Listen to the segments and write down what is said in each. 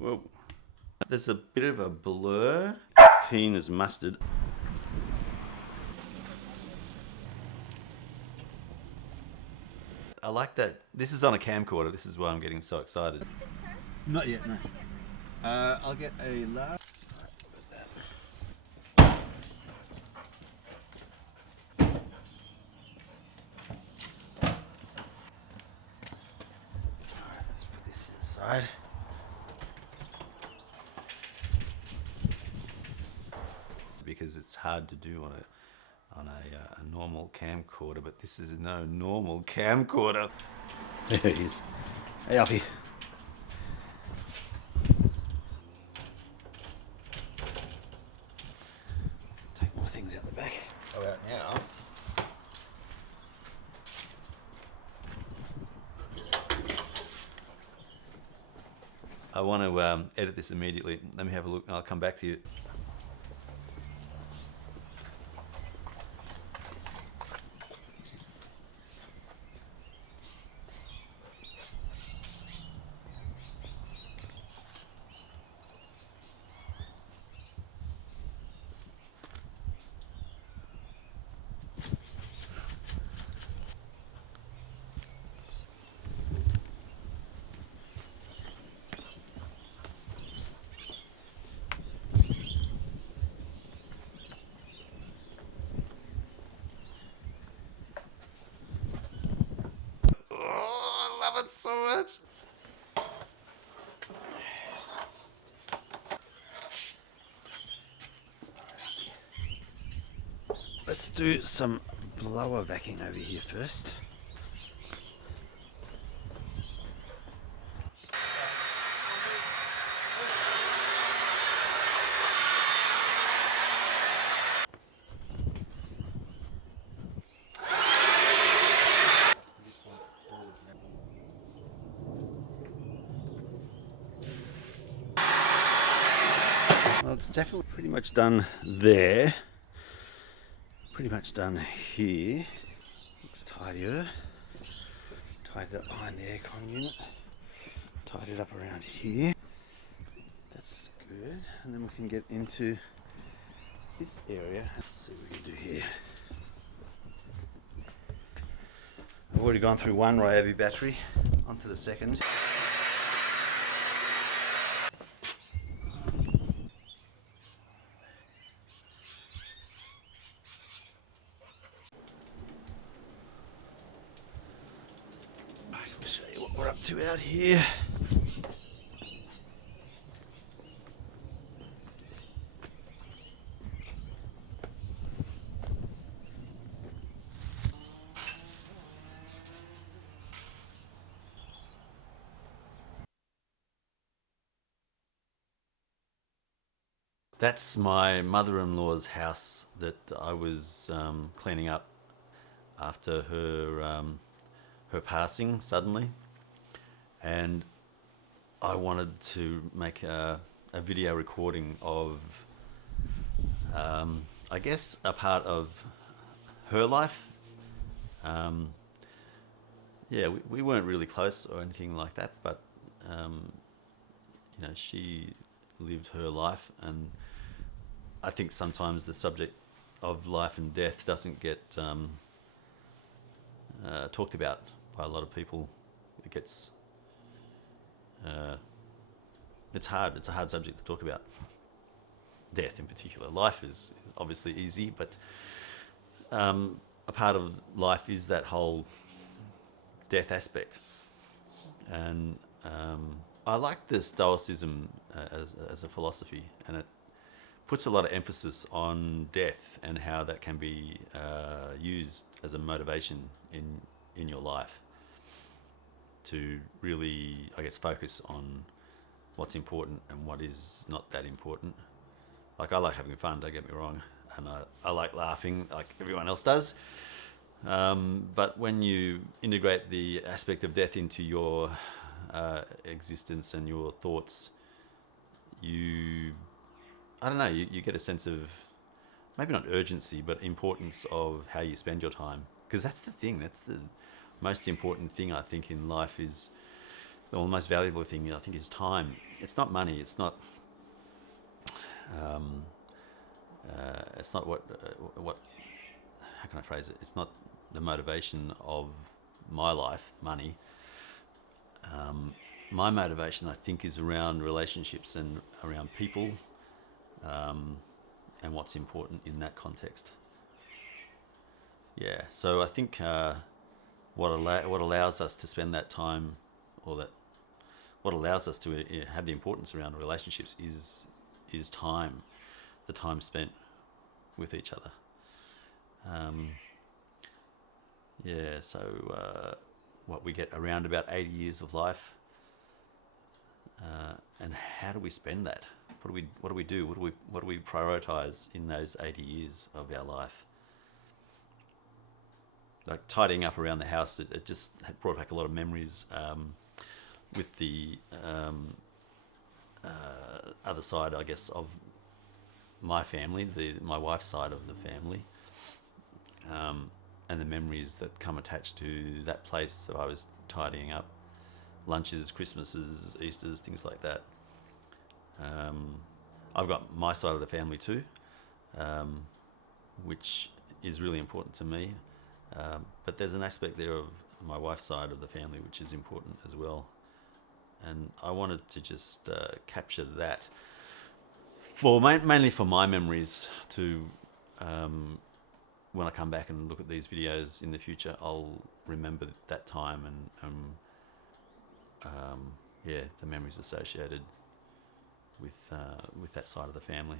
Whoa. There's a bit of a blur. Keen as mustard. I like that. This is on a camcorder. This is why I'm getting so excited. Not yet, no. I'll get a large. Alright, let's put this inside. Because it's hard to do on a normal camcorder, but this is no normal camcorder. There it is. Hey, Alfie. Take more things out the back. Go out now. I want to edit this immediately. Let me have a look and I'll come back to you. I love it so much. Let's do some blower vacuuming over here first. Well, it's definitely pretty much done there. Pretty much done here. Looks tidier. Tied it up behind the aircon unit. Tied it up around here. That's good. And then we can get into this area. Let's see what we can do here. I've already gone through one Ryobi battery, onto the second. Right, we'll show you what we're up to out here. That's my mother-in-law's house that I was cleaning up after her passing suddenly, and I wanted to make a video recording of, I guess, a part of her life. Yeah, we weren't really close or anything like that, but you know, she lived her life, and I think sometimes the subject of life and death doesn't get talked about by a lot of people. It gets it's hard. It's a hard subject to talk about. Death in particular. Life is obviously easy, but a part of life is that whole death aspect. And I like the Stoicism as a philosophy, and it puts a lot of emphasis on death and how that can be used as a motivation in your life to really, I guess, focus on what's important and what is not that important. Like, I like having fun, don't get me wrong, and I like laughing like everyone else does. But when you integrate the aspect of death into your existence and your thoughts, I don't know, you get a sense of, maybe not urgency, but importance of how you spend your time. Because that's the thing, that's the most important thing I think in life is, or the most valuable thing I think is time. it's not money. Um, it's not what. How can I phrase it? It's not the motivation of my life, money. My motivation, I think, is around relationships and around people, and what's important in that context. Yeah. So I think what allows us to spend that time, or that what allows us to have the importance around relationships is time, the time spent with each other. Yeah. So what we get around about 80 years of life, and how do we spend that? What do we do? What do we prioritize in those 80 years of our life? Like tidying up around the house, it just had brought back a lot of memories, with the other side, I guess, of my family, my wife's side of the family, and the memories that come attached to that place that I was tidying up, lunches, Christmases, Easters, things like that. I've got my side of the family too, which is really important to me. But there's an aspect there of my wife's side of the family which is important as well. And I wanted to just capture that mainly for my memories to, when I come back and look at these videos in the future, I'll remember that time and the memories associated with that side of the family.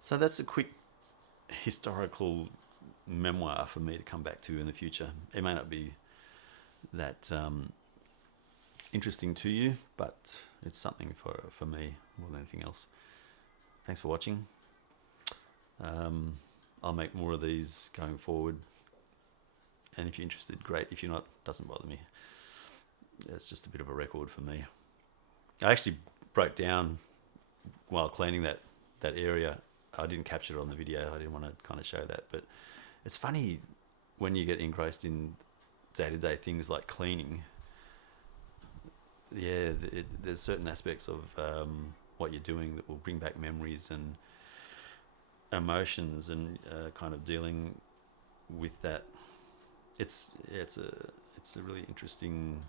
So that's a quick historical memoir for me to come back to in the future. It may not be that interesting to you, but it's something for me more than anything else. Thanks for watching. I'll make more of these going forward, and if you're interested, great. If you're not, doesn't bother me. It's just a bit of a record for me. I actually broke down while cleaning that area. I didn't capture it on the video. I didn't want to kind of show that, but it's funny when you get engrossed in day-to-day things like cleaning. Yeah, there's certain aspects of what you're doing that will bring back memories and emotions, and kind of dealing with that. It's a really interesting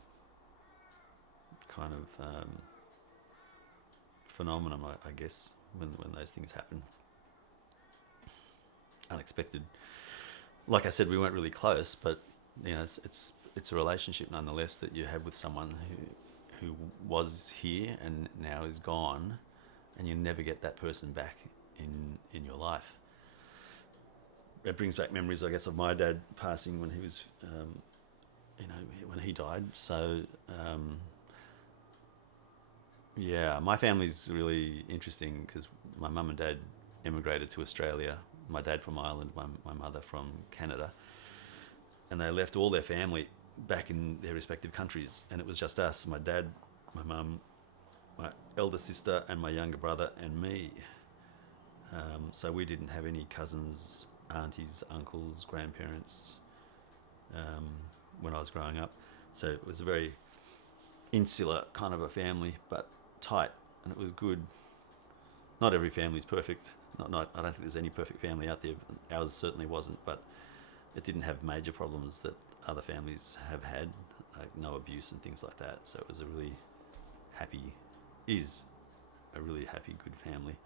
kind of phenomenon, I guess, when those things happen. Unexpected. Like I said, we weren't really close, but you know, it's a relationship nonetheless that you have with someone who was here and now is gone, and you never get that person back in your life. It brings back memories, I guess, of my dad passing when he was, when he died. So, my family's really interesting because my mum and dad immigrated to Australia. My dad from Ireland, my mother from Canada, and they left all their family back in their respective countries, and it was just us, my dad, my mum, my elder sister, and my younger brother, and me. So we didn't have any cousins, aunties, uncles, grandparents when I was growing up. So it was a very insular kind of a family, but tight, and it was good. Not every family's perfect. I don't think there's any perfect family out there. Ours certainly wasn't, but it didn't have major problems that other families have had, like no abuse and things like that. So it was a really happy, good family.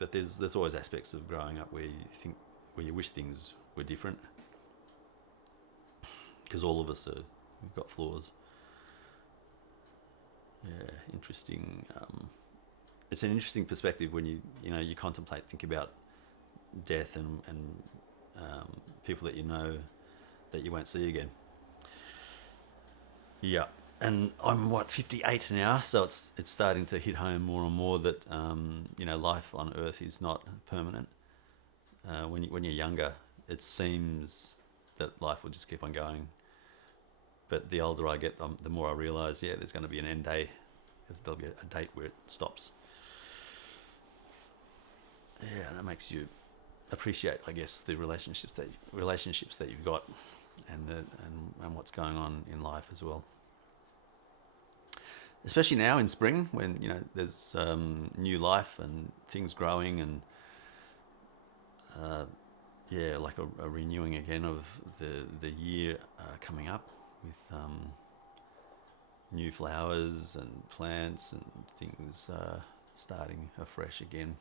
But there's always aspects of growing up where you wish things were different, because all of us we've got flaws. Yeah, interesting. It's an interesting perspective when you contemplate, think about death and people that you know that you won't see again. Yeah, and I'm 58 now, so it's starting to hit home more and more that life on Earth is not permanent. When you're younger, it seems that life will just keep on going. But the older I get, the more I realise, there's going to be an end day. There'll be a date where it stops. Yeah, and it makes you appreciate, I guess, the relationships that you've got, and what's going on in life as well. Especially now in spring, when there's new life and things growing, and like a renewing again of the year coming up with new flowers and plants and things starting afresh again.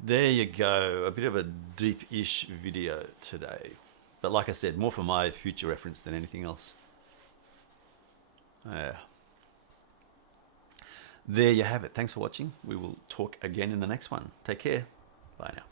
There you go, a bit of a deep-ish video today, but like I said, more for my future reference than anything else. Yeah. There you have it. Thanks for watching. We will talk again in the next one. Take care. Bye now.